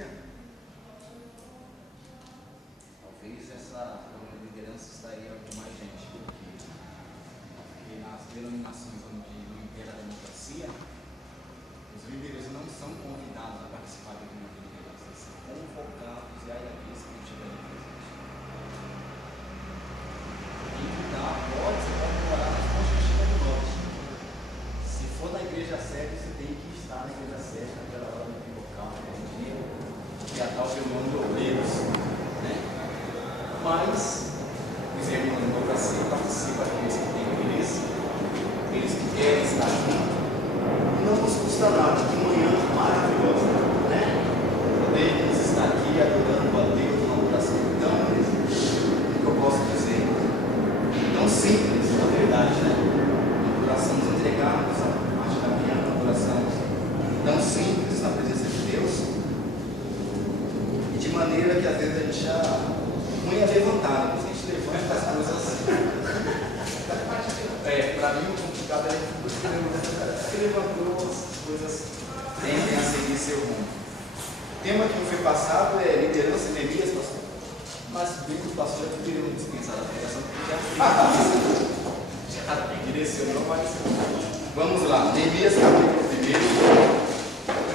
democracia, talvez essa liderança estaria com mais gente, porque nas denominações onde não impera a democracia, os líderes não são convidados a participar de uma liderança, são convocados e aí aqueles que estiverem presentes. Invitar você pode morar nas Constituições do Norte. Se for na igreja sede, você tem que estar na igreja sede naquela hora do local, naquele dia, que é a tal reunião de obreiros, né? Mas, por exemplo, na democracia participa aqueles que têm interesse, aqueles que querem estar juntos, e não nos custa nada, de manhã maravilhosa, né? Podermos estar aqui adorando a Deus numa oração tão, o que eu posso dizer, tão simples, na verdade, né? Uma oração nos entregarmos a parte da minha oração tão simples na presença de Deus, e de maneira que às vezes a gente já ruim é levantar, depois que a gente levanta as coisas. Para mim o complicado é depois que levantou, as coisas tendem a seguir seu rumo. O tema que foi passado é liderança e Neemias, pastor. Mas bem que o pastor já poderia dispensar a pregação, porque já direcionou, mas vamos lá, Neemias capítulo 1.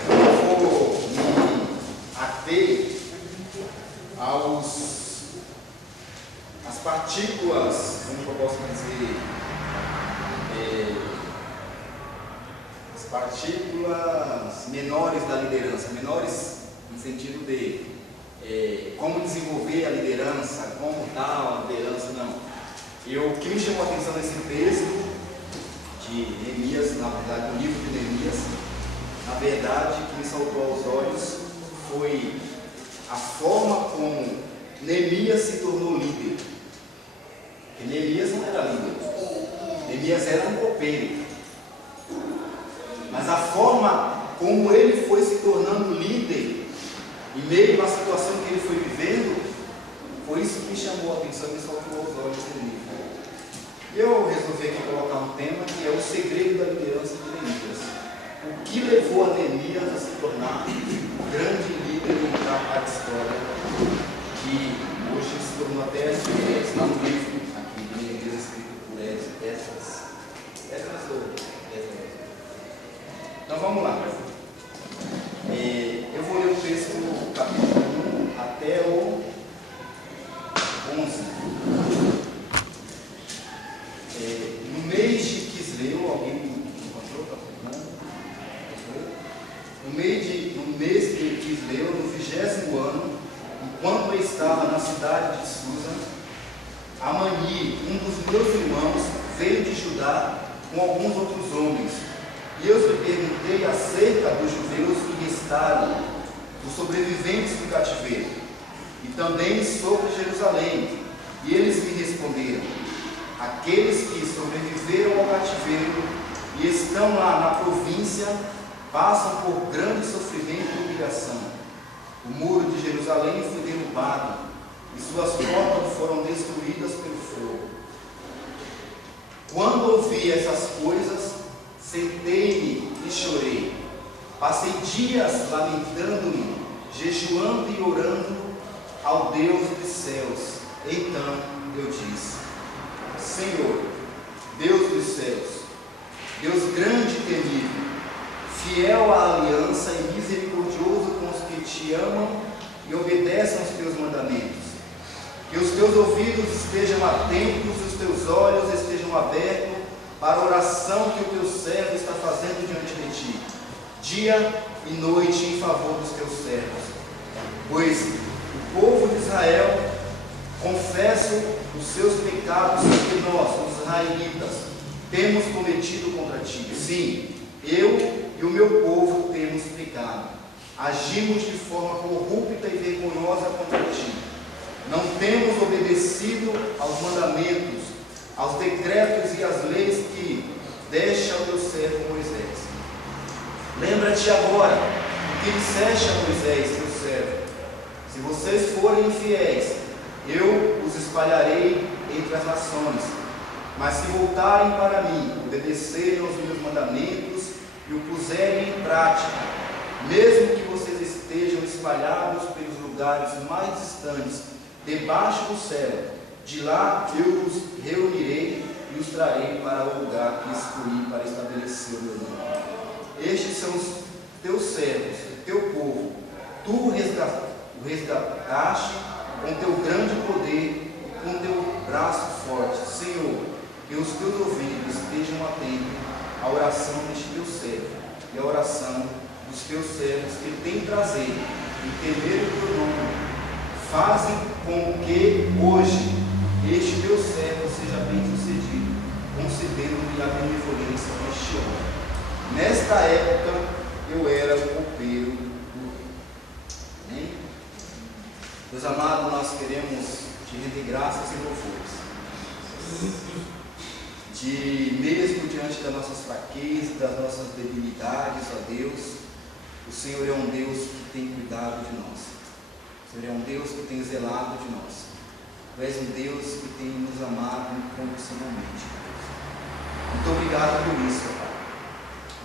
Eu vou me ater as partículas, como eu posso dizer, as partículas menores da liderança, menores no sentido de como desenvolver a liderança, como tal a liderança, não. O que me chamou a atenção nesse texto de Neemias, na verdade, do livro de Neemias, na verdade, o que me saltou aos olhos foi a forma como Neemias se tornou líder. Porque Neemias não era líder, Neemias era um copeiro. Mas a forma como ele foi se tornando líder, em meio à situação que ele foi vivendo, foi isso que me chamou a atenção e me saltou aos olhos do livro. E eu resolvi aqui colocar um tema que é o segredo da liderança de Neemias. O que levou a Neemias a se tornar grande líder e entrar para a história, que hoje se tornou até está no livro aqui de Neemias, escrito por Esdras. Então vamos lá. Eu vou ler o texto do capítulo 1 até o 11. No mês de Quisleu, alguém encontrou? No mês de Quisleu, no 20º ano, enquanto eu estava na cidade de Susa, Amani, um dos meus irmãos, veio de Judá com alguns outros homens. E eu lhe perguntei acerca dos judeus que restaram, dos sobreviventes do cativeiro, e também sobre Jerusalém. E eles me responderam: aqueles que sobreviveram ao cativeiro e estão lá na província passam por grande sofrimento e humilhação. O muro de Jerusalém foi derrubado e suas portas foram destruídas pelo fogo. Quando ouvi essas coisas, sentei-me e chorei. Passei dias lamentando-me, jejuando e orando ao Deus dos céus. Então eu disse: Senhor, Deus dos céus, Deus grande e temível, fiel à aliança e misericordioso com os que te amam e obedecem aos teus mandamentos, que os teus ouvidos estejam atentos e os teus olhos estejam abertos para a oração que o teu servo está fazendo diante de ti, dia e noite em favor dos teus servos. Pois o povo de Israel confessa os seus pecados que nós, os israelitas, temos cometido contra ti. Sim, eu e o meu povo temos pecado. Agimos de forma corrupta e vergonhosa contra ti. Não temos obedecido aos mandamentos, aos decretos e às leis que deste ao teu servo Moisés. Lembra-te agora o que disseste a Moisés, teu servo: se vocês forem infiéis, eu os espalharei entre as nações. Mas se voltarem para mim, obedecerem aos meus mandamentos e o puserem em prática, mesmo que vocês estejam espalhados pelos lugares mais distantes, debaixo do céu. De lá eu os reunirei e os trarei para o lugar que escolhi para estabelecer o meu nome. Estes são os teus servos, o teu povo. Tu o resgataste com teu grande poder e com teu braço forte. Senhor, que os teus ouvidos estejam atentos à oração deste teu servo e à oração dos teus servos que têm prazer em temer o teu nome. Fazem com que hoje este teu servo seja bem sucedido, concedendo-lhe a benevolência deste homem. Nesta época eu era o copeiro do rei. Amém? Meus amados, nós queremos te render graças e louvores. Mesmo diante das nossas fraquezas, das nossas debilidades, ó Deus, o Senhor é um Deus que tem cuidado de nós. O Senhor é um Deus que tem zelado de nós. Tu és um Deus que tem nos amado incondicionalmente. Muito obrigado por isso, Pai.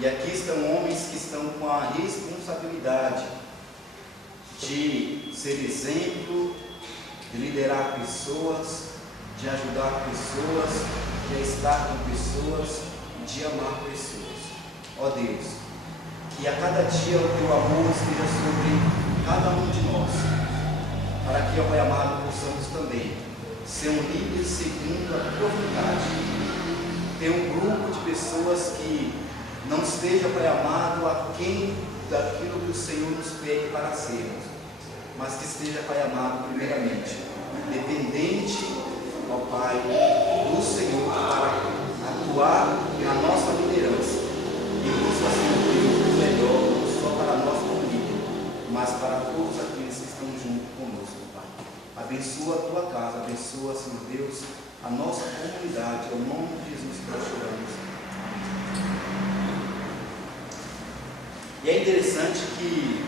E aqui estão homens que estão com a responsabilidade de ser exemplo, de liderar pessoas, de ajudar pessoas, de estar com pessoas, de amar pessoas. Ó Deus, que a cada dia o teu amor esteja sobre cada um de nós, para que, ó Pai amado, possamos também ser um líder segundo a tua vontade. Ter um grupo de pessoas que não esteja, Pai amado, aquém daquilo que o Senhor nos pede para sermos, mas que esteja, Pai amado, primeiramente, dependente, ó Pai, do Senhor para atuar na nossa liderança e nos fazer o melhor, não só para nós como líder, mas para todos aqueles que estão junto conosco, Pai. Abençoa a tua casa, abençoa, Senhor Deus, a nossa comunidade, ao nome de Jesus que nós choramos. E é interessante que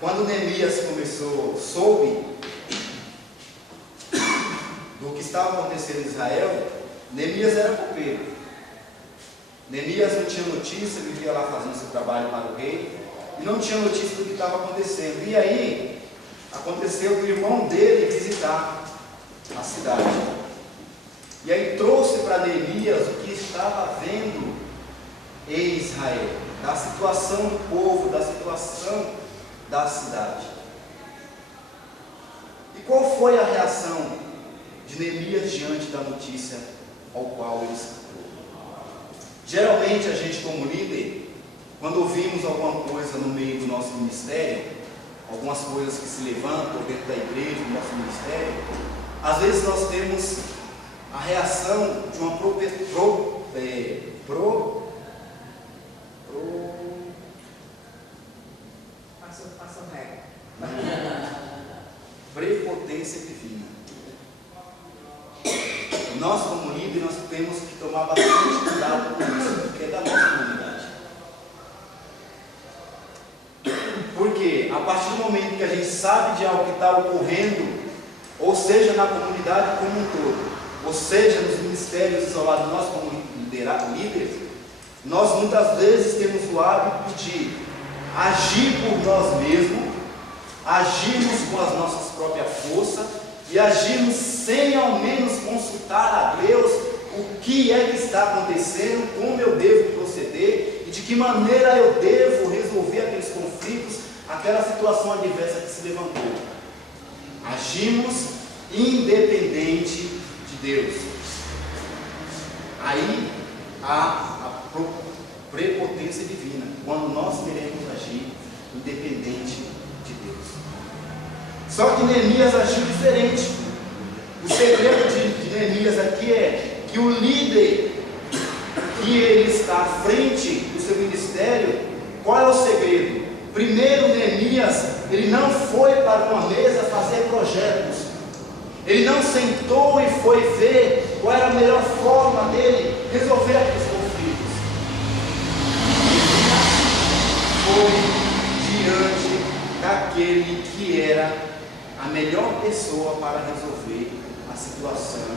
quando Neemias soube do que estava acontecendo em Israel, Neemias era copeiro. Neemias não tinha notícia, vivia lá fazendo seu trabalho para o rei, e não tinha notícia do que estava acontecendo. E aí, aconteceu do irmão dele visitar a cidade. E aí trouxe para Neemias o que estava vendo em Israel, da situação do povo, da situação da cidade. E qual foi a reação de Neemias diante da notícia ao qual ele escutou? Geralmente a gente, como líder, quando ouvimos alguma coisa no meio do nosso ministério, algumas coisas que se levantam dentro da igreja, do nosso ministério, às vezes nós temos a reação de uma prepotência divina. Nós, como líder, nós temos que tomar bastante cuidado com isso, porque é da nossa comunidade. Porque a partir do momento que a gente sabe de algo que está ocorrendo, ou seja, na comunidade como um todo, ou seja, nos ministérios isolados, nós como líderes, nós muitas vezes temos o hábito de agir por nós mesmos, agirmos com as nossas próprias forças e agirmos sem ao menos consultar a Deus o que é que está acontecendo, como eu devo proceder e de que maneira eu devo resolver aqueles conflitos, aquela situação adversa que se levantou. Agimos independente de Deus. Aí há a prepotência divina, quando nós queremos agir independente de Deus. Só que Neemias agiu diferente. O segredo de Neemias aqui é que o líder que ele está à frente do seu ministério, qual é o segredo? Primeiro, Neemias, ele não foi para uma mesa fazer projetos. Ele não sentou e foi ver qual era a melhor forma dele resolver aqueles conflitos. Foi diante daquele que era a melhor pessoa para resolver a situação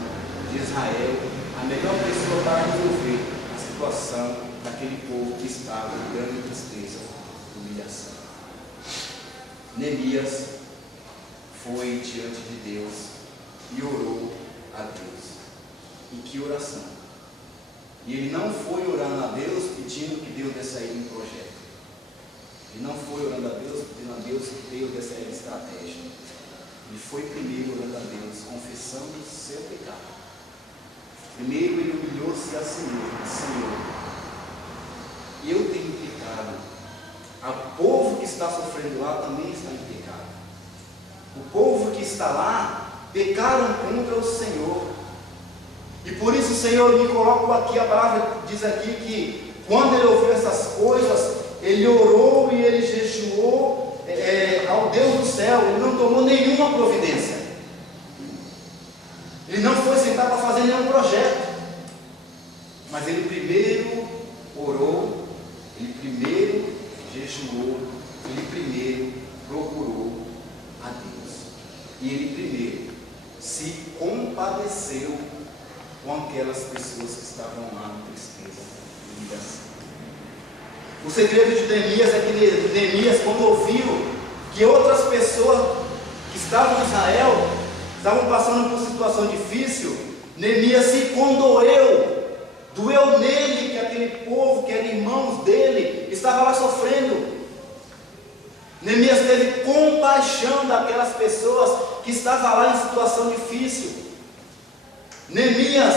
de Israel, a melhor pessoa para resolver a situação daquele povo que estava em grande tristeza humilhação. Neemias foi diante de Deus e orou a Deus. E que oração! E ele não foi orando a Deus pedindo que Deus desse a ele um projeto. Ele não foi orando a Deus pedindo a Deus que Deus desse a ele estratégia. Ele foi primeiro orando a Deus, confessando o seu pecado. Primeiro ele humilhou-se a si mesmo. Senhor, eu tenho pecado. O povo que está sofrendo lá também está em pecado. O povo que está lá pecaram contra o Senhor. E por isso, Senhor, me coloco aqui, a palavra diz aqui que quando ele ouviu essas coisas, ele orou e ele jejuou ao Deus do céu. Ele não tomou nenhuma providência. Ele não foi sentar para fazer nenhum projeto. Mas ele primeiro orou, ele primeiro jejuou, ele primeiro procurou a Deus. E ele primeiro se compadeceu com aquelas pessoas que estavam lá em tristeza e humilhação. O segredo de Neemias é que Neemias, quando ouviu que outras pessoas que estavam em Israel estavam passando por situação difícil, Neemias se condoeu, doeu nele que aquele povo, que eram irmãos dele, estava lá sofrendo. Neemias teve compaixão daquelas pessoas que estavam lá em situação difícil. Neemias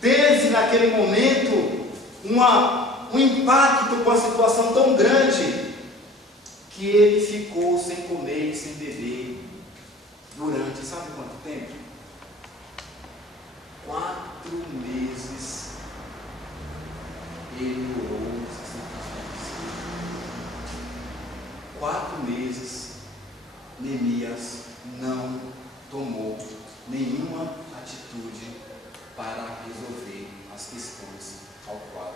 teve naquele momento um impacto com a situação tão grande que ele ficou sem comer e sem beber durante, sabe quanto tempo? 4 meses ele orou. 4 meses Neemias não tomou nenhuma atitude para resolver as questões ao qual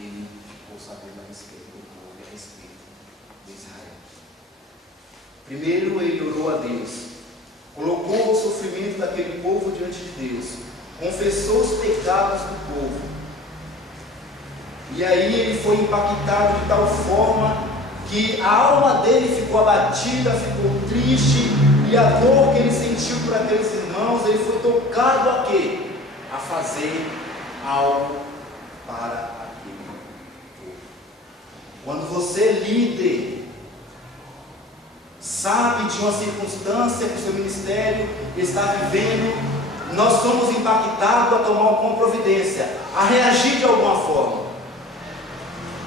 ele ficou sabendo a respeito do povo e a respeito de Israel. Primeiro ele orou a Deus, colocou o sofrimento daquele povo diante de Deus, confessou os pecados do povo, e aí ele foi impactado de tal forma que a alma dele ficou abatida, ficou triste, e a dor que ele sentiu por aqueles irmãos, ele foi tocado a quê? A fazer algo para aquele povo. Quando você, líder, sabe de uma circunstância que o seu ministério está vivendo, nós somos impactados a tomar alguma providência, a reagir de alguma forma.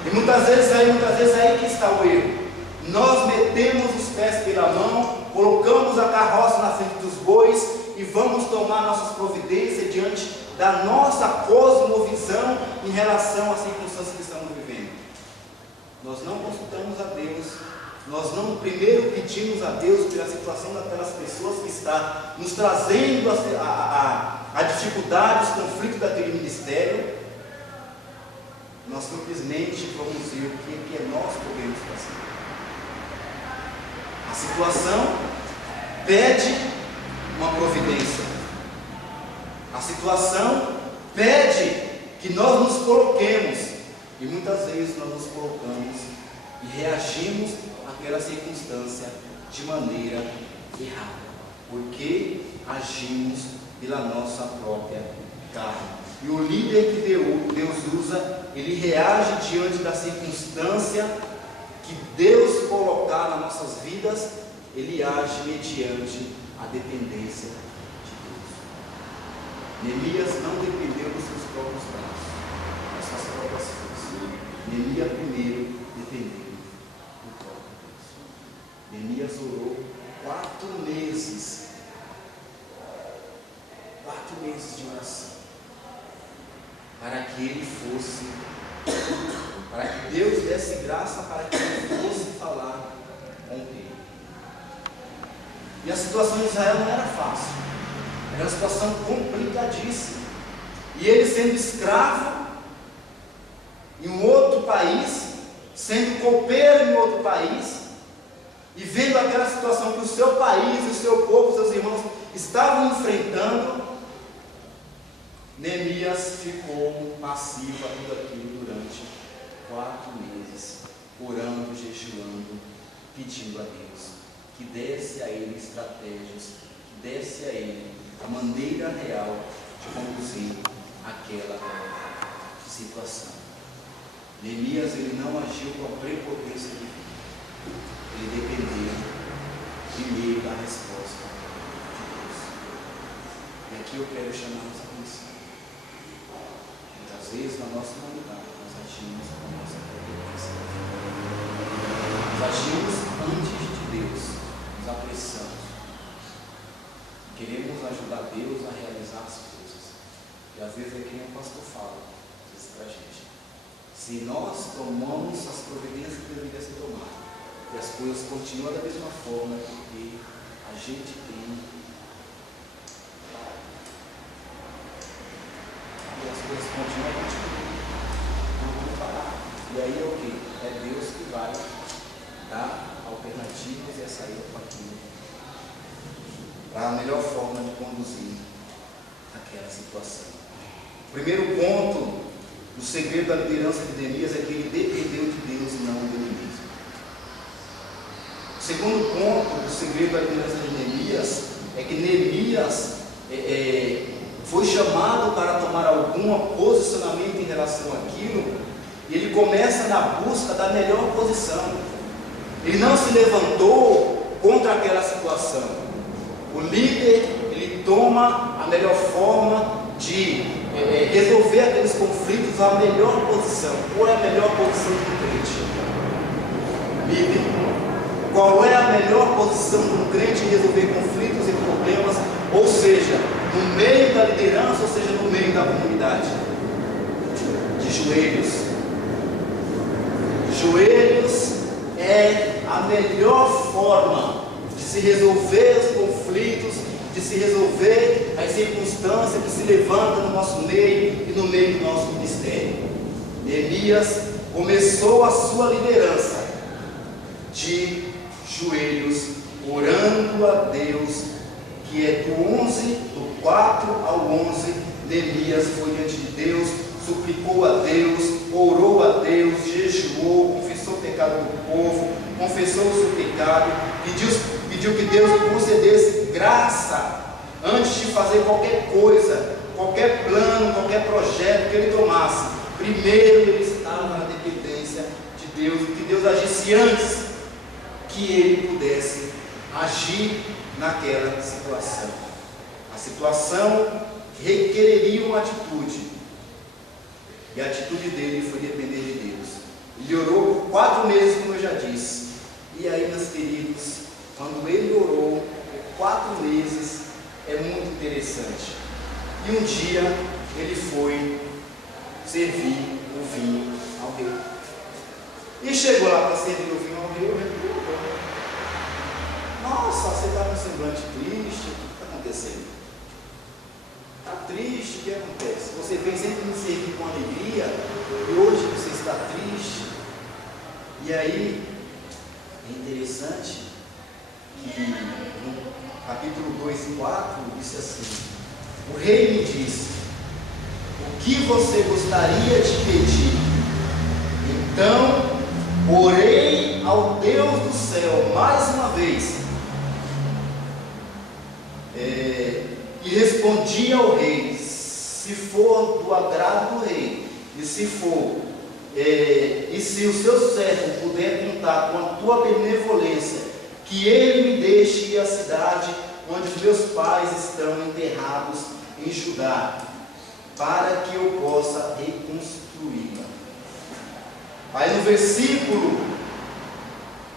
E muitas vezes aí que está o erro. Nós metemos os pés pela mão, colocamos a carroça na frente dos bois e vamos tomar nossas providências diante da nossa cosmovisão em relação às circunstâncias que estamos vivendo. Nós não consultamos a Deus, nós não primeiro pedimos a Deus pela situação daquelas pessoas que está nos trazendo a dificuldade, os conflitos daquele ministério. Nós simplesmente vamos ver o que nós podemos fazer. A situação pede uma providência. A situação pede que nós nos coloquemos. E muitas vezes nós nos colocamos e reagimos àquela circunstância de maneira errada. Porque agimos pela nossa própria carne. E o líder que Deus usa, ele reage diante da circunstância que Deus colocar nas nossas vidas, ele age mediante a dependência de Deus. Neemias não dependeu dos seus próprios braços, das suas próprias forças. Neemias primeiro dependeu do próprio Deus. Neemias orou 4 meses. 4 meses de oração. Para que ele fosse, para que Deus desse graça para que ele fosse falar com ele. E a situação de Israel não era fácil, era uma situação complicadíssima. E ele sendo escravo em um outro país, sendo copeiro em outro país, e vendo aquela situação que o seu país, o seu povo, seus irmãos estavam enfrentando, Neemias ficou passivo a tudo aquilo durante 4 meses, orando, jejuando, pedindo a Deus que desse a ele estratégias, que desse a ele a maneira real de conduzir aquela situação. Neemias, ele não agiu com a prepotência divina, ele dependeu primeiro da resposta de Deus. E aqui eu quero chamar nossa atenção. Muitas vezes na nossa humanidade nós agimos com a nossa prepotência divina. Nós agimos antes de Deus, nos apressamos. Queremos ajudar Deus a realizar as coisas. E às vezes é que nem o pastor fala, diz para a gente. Se nós tomamos as providências que deveriam ser tomadas, e as coisas continuam da mesma forma, porque a gente tem, e as coisas continuam, não vamos parar. E aí é o que? É Deus que vai dar alternativas e a saída para aquilo, para a melhor forma de conduzir aquela situação. O primeiro ponto do segredo da liderança de Neemias é que ele dependeu de Deus e não dele mesmo. O segundo ponto do segredo da liderança de Neemias é que Neemias foi chamado para tomar algum posicionamento em relação àquilo, e ele começa na busca da melhor posição. Ele não se levantou contra aquela situação. O líder, ele toma a melhor forma de resolver aqueles conflitos, a melhor posição. Qual é a melhor posição do crente? Líder. Qual é a melhor posição do crente em resolver conflitos e problemas, ou seja, no meio da liderança, ou seja, no meio da comunidade? De joelhos. Joelhos é a melhor forma de se resolver os conflitos, de se resolver as circunstâncias que se levantam no nosso meio e no meio do nosso ministério. Neemias começou a sua liderança de joelhos, orando a Deus, que é do 4 ao 11, Neemias foi diante de Deus, suplicou a Deus, orou a Deus, jejuou, confessou o pecado do povo, confessou o seu pecado, pediu que Deus lhe concedesse graça antes de fazer qualquer coisa, qualquer plano, qualquer projeto que ele tomasse. Primeiro ele estava na dependência de Deus, que Deus agisse antes que ele pudesse agir naquela situação. A situação requereria uma atitude, e a atitude dele foi depender de Deus. Ele orou por 4 meses, como eu já disse. E aí, meus queridos, quando ele orou por 4 meses, é muito interessante. E um dia ele foi servir o vinho ao rei. E chegou lá para servir o vinho ao rei, o rei perguntou: nossa, você está com um semblante triste, o que está acontecendo? Está triste, o que acontece? Você vem sempre me servir com alegria, e hoje você está triste. E aí, é interessante que no capítulo 2 e 4, disse assim: o rei me disse, o que você gostaria de pedir? Então, orei ao Deus do céu mais uma vez, e respondi ao rei: se for do agrado do rei, e se o seu servo puder contar com a tua benevolência, que ele me deixe ir à cidade onde os meus pais estão enterrados em Judá, para que eu possa reconstruí-la. Aí no versículo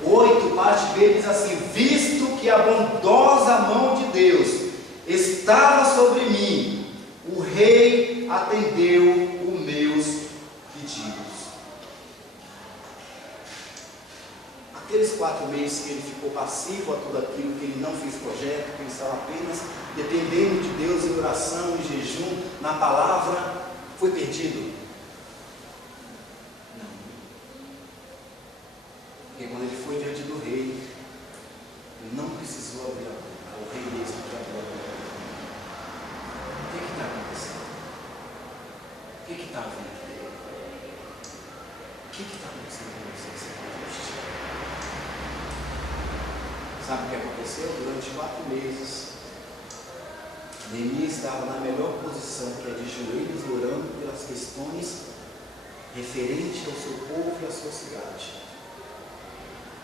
8, parte B, diz assim: visto que a bondosa mão de Deus estava sobre mim, o rei atendeu os meus pedidos. Aqueles 4 meses que ele ficou passivo a tudo aquilo, que ele não fez projeto, que ele estava apenas dependendo de Deus em oração, em jejum, na palavra, foi perdido? Não. Porque quando ele foi diante do rei, ele não precisou abrir a boca, o rei mesmo que abriu a boca. O que está acontecendo? O que está havendo? que está acontecendo com você? Você está triste? Sabe o que aconteceu? Durante 4 meses, Neemias estava na melhor posição, que é de joelhos, orando pelas questões referentes ao seu povo e à sua cidade.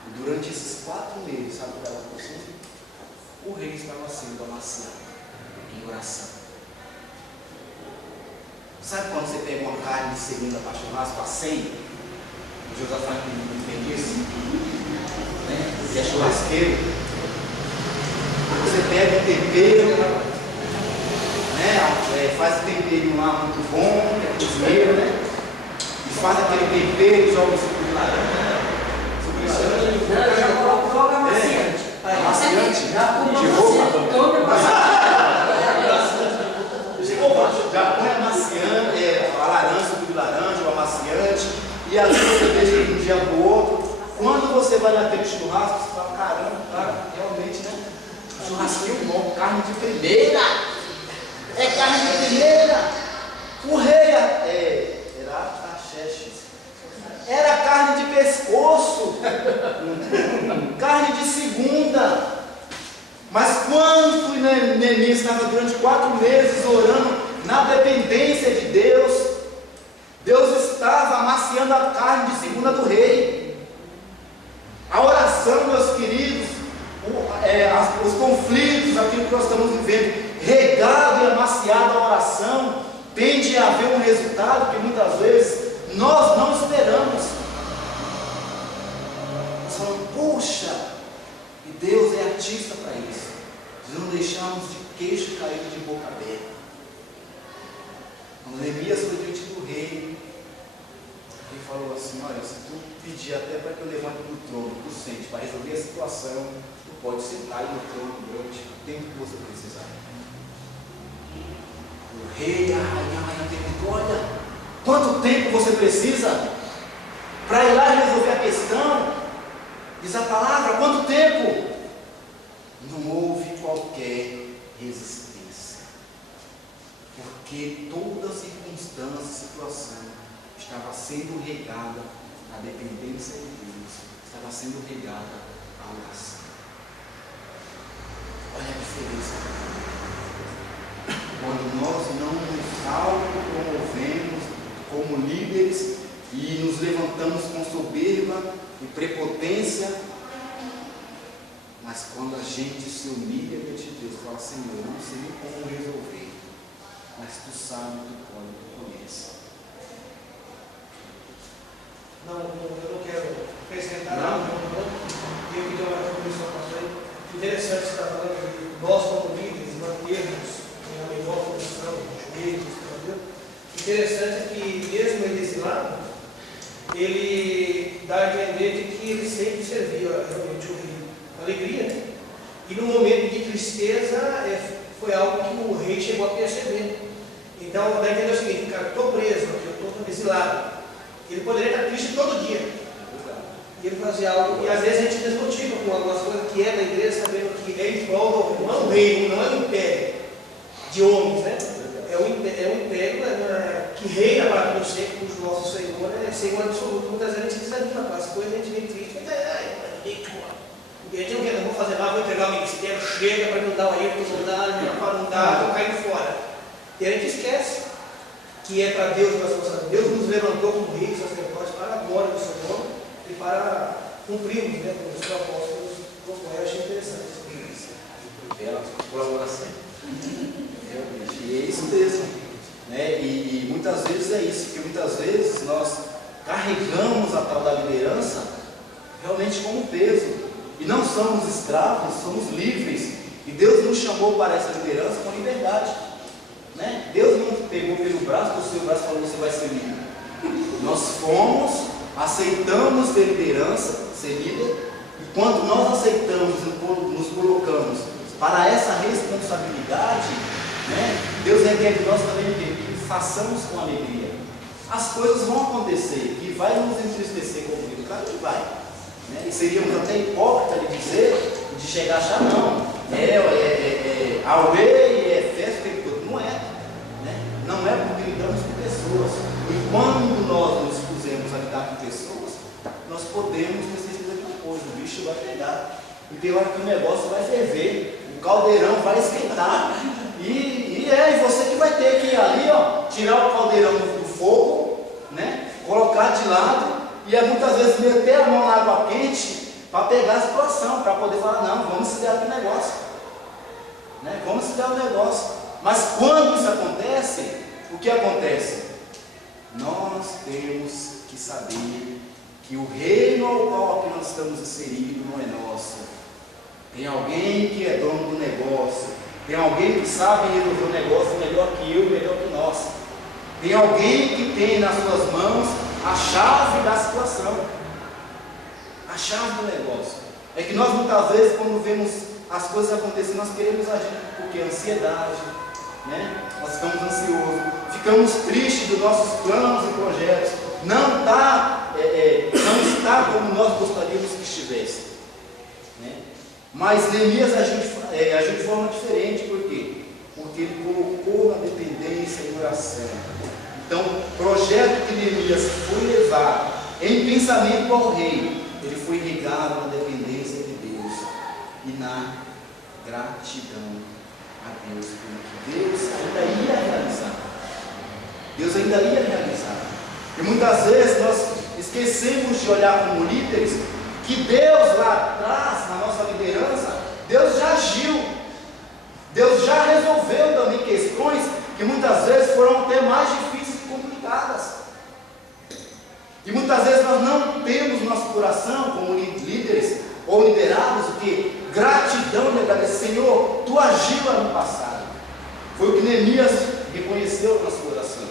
E durante esses 4 meses, sabe o que estava acontecendo? O rei estava sendo amaciado em oração. Sabe quando você pega uma carne de segunda para churrasco a 100? O Josafá não entende isso? Né? Que é churrasqueiro. Você pega um tempero, né? Faz um temperinho lá muito bom, que é cozinheiro, né? E faz aquele tempero, joga o suco de laranja. Já coloca amaciante. Amaciante? Já de roupa? Já põe amaciante, a laranja, suco de laranja, o amaciante, e às vezes você deixa de um dia para o outro. Quando você vai naquele churrasco, você fala, caramba, cara, realmente, né? Churrasquinho bom, carne de primeira. É carne de primeira. O rei era Artaxerxes. Era carne de pescoço. Carne de segunda. Mas quando Neemias estava durante 4 meses orando na dependência de Deus, Deus estava amaciando a carne de segunda do rei. A oração, meus queridos, os conflitos, aquilo que nós estamos vivendo, regado e amaciado a oração, tende a haver um resultado que muitas vezes nós não esperamos. Nós falamos, puxa, e Deus é artista para isso, de não deixarmos de queixo caído de boca aberta. Quando Neemias foi diante do rei, ele falou assim, olha, se tu pedir até para que eu levante do trono, tu sente, para resolver a situação, tu pode sentar aí no trono durante o tempo que você precisar. O rei, a rainha perguntou, olha, quanto tempo você precisa para ir lá e resolver a questão? Diz a palavra, quanto tempo? Não houve qualquer resistência, porque toda circunstância e situação estava sendo regada à dependência de Deus, estava sendo regada à oração. Olha a diferença. Quando nós não nos autopromovemos como líderes e nos levantamos com soberba e prepotência, mas quando a gente se humilha diante de Deus, fala, Senhor, eu não sei nem como resolver, mas tu sabe, tu pode, tu conhece. Não, eu não quero acrescentar nada. Eu que tenho uma comissão pastor. Interessante você estar falando de nós como líderes mantermos a melhor posição, joelhos, entendeu? Interessante é que mesmo ele desse lado, ele dá a entender de que ele sempre servia realmente o rei com alegria, né? E no momento de tristeza foi algo que o rei chegou a perceber. Então dá a entender o seguinte, cara, eu estou preso, eu estou exilado. Ele poderia estar triste todo dia. E ele fazia algo, e às vezes a gente desmotiva com algumas coisas que é da igreja, sabendo que é em prol do, não é um reino, não é um império de homens, né? É um império que reina para você, cujo nosso Senhor é Senhor absoluto. Muitas vezes a gente desanima com as coisas, a gente vem triste, mas a gente não quer, não vou fazer nada, vou entregar o ministério, chega para não dar o erro, para não dar, vou cair fora. E a gente esquece que é para Deus, Deus nos levantou como reis, sacerdotes, para a glória do seu nome e para cumprirmos, né, com os propósitos do qual eu achei interessante. Bela colaboração. Realmente, e é isso mesmo. Né? E muitas vezes é isso, porque muitas vezes nós carregamos a tal da liderança realmente como peso. E não somos escravos, somos livres. E Deus nos chamou para essa liderança com liberdade. Né? Deus não pegou pelo braço do seu braço e falou, você vai ser líder. Nós fomos, aceitamos ter liderança, ser líder, e quando nós aceitamos e nos colocamos para essa responsabilidade, né, Deus requer de nós também que façamos com alegria. As coisas vão acontecer e vai nos entristecer como líder, claro que vai. Né? E seríamos até hipócritas de dizer, de chegar a achar, não, Aue e é festa, não é. Não é porque lidamos com pessoas. E quando nós nos pusemos a lidar com pessoas, E tem hora que o negócio vai ferver, o caldeirão vai esquentar. E você que vai ter que ir ali, ó, tirar o caldeirão do fogo, né? Colocar de lado, e muitas vezes meter a mão na água quente para pegar a situação, para poder falar, não, vamos se dar o negócio. Né? Vamos se dar o negócio. Mas quando isso acontece, o que acontece? Nós temos que saber que o reino ao qual que nós estamos inseridos não é nosso. Tem alguém que é dono do negócio. Tem alguém que sabe resolver o negócio melhor que eu, melhor que nós. Tem alguém que tem nas suas mãos a chave da situação. A chave do negócio. É que nós muitas vezes, quando vemos as coisas acontecendo, nós queremos agir, porque ansiedade, né? Nós ficamos ansiosos, ficamos tristes dos nossos planos e projetos, não está como nós gostaríamos que estivesse, né? Mas Neemias agiu de forma diferente, por quê? Porque ele colocou na dependência e oração. Então, o projeto que Neemias foi levar em pensamento ao rei, ele foi ligado na dependência de Deus e na gratidão a Deus, porque Deus ainda ia realizar. Deus ainda ia realizar. E muitas vezes nós esquecemos de olhar como líderes que Deus lá atrás, na nossa liderança, Deus já agiu. Deus já resolveu também questões que muitas vezes foram até mais difíceis e complicadas. E muitas vezes nós não temos no nosso coração, como líderes ou liderados, o que? Gratidão de agradecer. Senhor, Tu agiu ano passado. Foi o que Neemias reconheceu no nosso coração.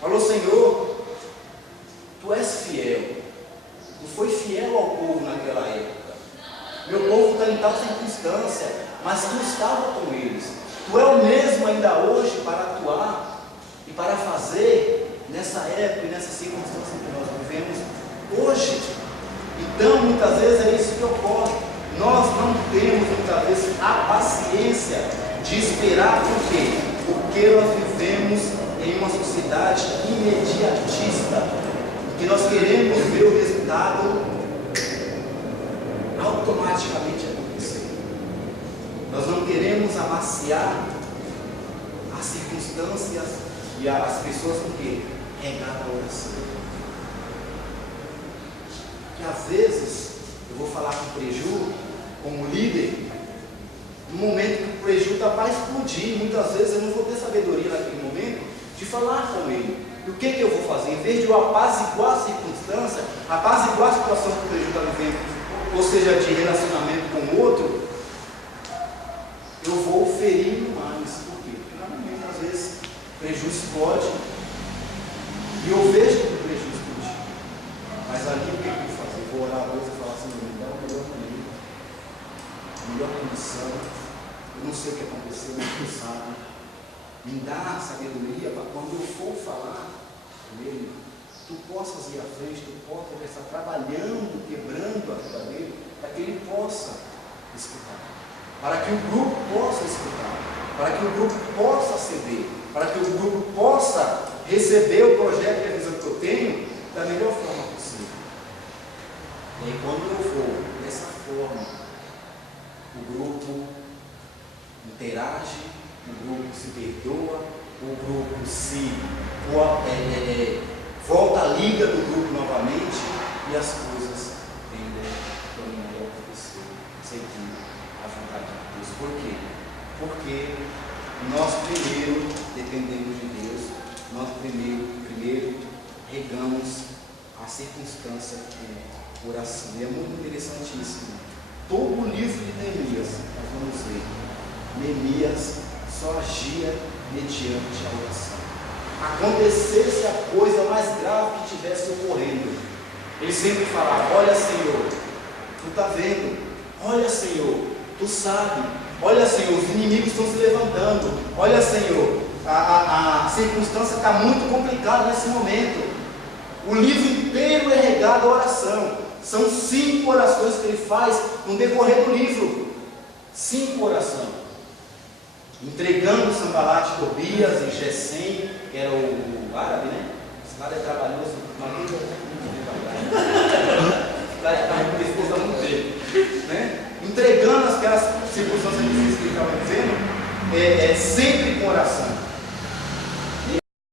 Falou, Senhor, Tu és fiel. Tu foi fiel ao povo naquela época. Meu povo está em tal circunstância, mas Tu estava com eles. Tu é o mesmo ainda hoje para atuar e para fazer nessa época e nessa circunstância que nós vivemos hoje. Então, muitas vezes é isso que ocorre. Nós não temos, muitas vezes, a paciência de esperar. Por quê? Porque nós vivemos em uma sociedade imediatista, que nós queremos ver o resultado automaticamente acontecer. Nós não queremos amaciar as circunstâncias e as pessoas com que regada a oração. Que às vezes eu vou falar com o Preju, como líder, no momento que o Preju está para explodir, muitas vezes eu não vou ter sabedoria naquele momento de falar com ele. E o que eu vou fazer? Em vez de eu apaziguar a circunstância, apaziguar a situação que o Preju está vivendo, ou seja, de relacionamento com o outro, eu vou ferir mais. Por quê? Porque normalmente, às vezes, o Preju explode e eu vejo que o Preju explode. Mas ali o que eu vou fazer? Vou orar a Deus e falar assim, me dá o melhor maneira, a melhor condição. Eu não sei o que aconteceu, mas tu sabe. Me dá sabedoria para quando eu for falar com ele, tu possas ir à frente, tu possas estar trabalhando, quebrando a vida dele, para que ele possa escutar, para que o grupo possa escutar, para que o grupo possa ceder, para que o grupo possa receber o projeto e a visão que eu tenho da melhor forma possível. E aí, quando eu for dessa forma, o grupo interage, o grupo se perdoa, o grupo se volta à liga do grupo novamente e as coisas tendem a caminhar acontecer seguindo a vontade de Deus. Por quê? Porque nós primeiro dependemos de Deus, nós primeiro regamos a circunstância com oração. E é muito interessantíssimo. Todo o livro de Neemias, nós vamos ver, Neemias só agia mediante a oração. Acontecesse a coisa mais grave que estivesse ocorrendo, ele sempre falava, olha Senhor, tu está vendo, olha Senhor, tu sabe, olha Senhor, os inimigos estão se levantando, olha Senhor, a circunstância está muito complicada nesse momento. O livro inteiro é regado à oração. São 5 orações que ele faz no decorrer do livro. 5 orações. Entregando Sambalate, Tobias e Gesem, que era o árabe, né? Esse cara é trabalhoso, marido é muito dele, né? sempre com oração.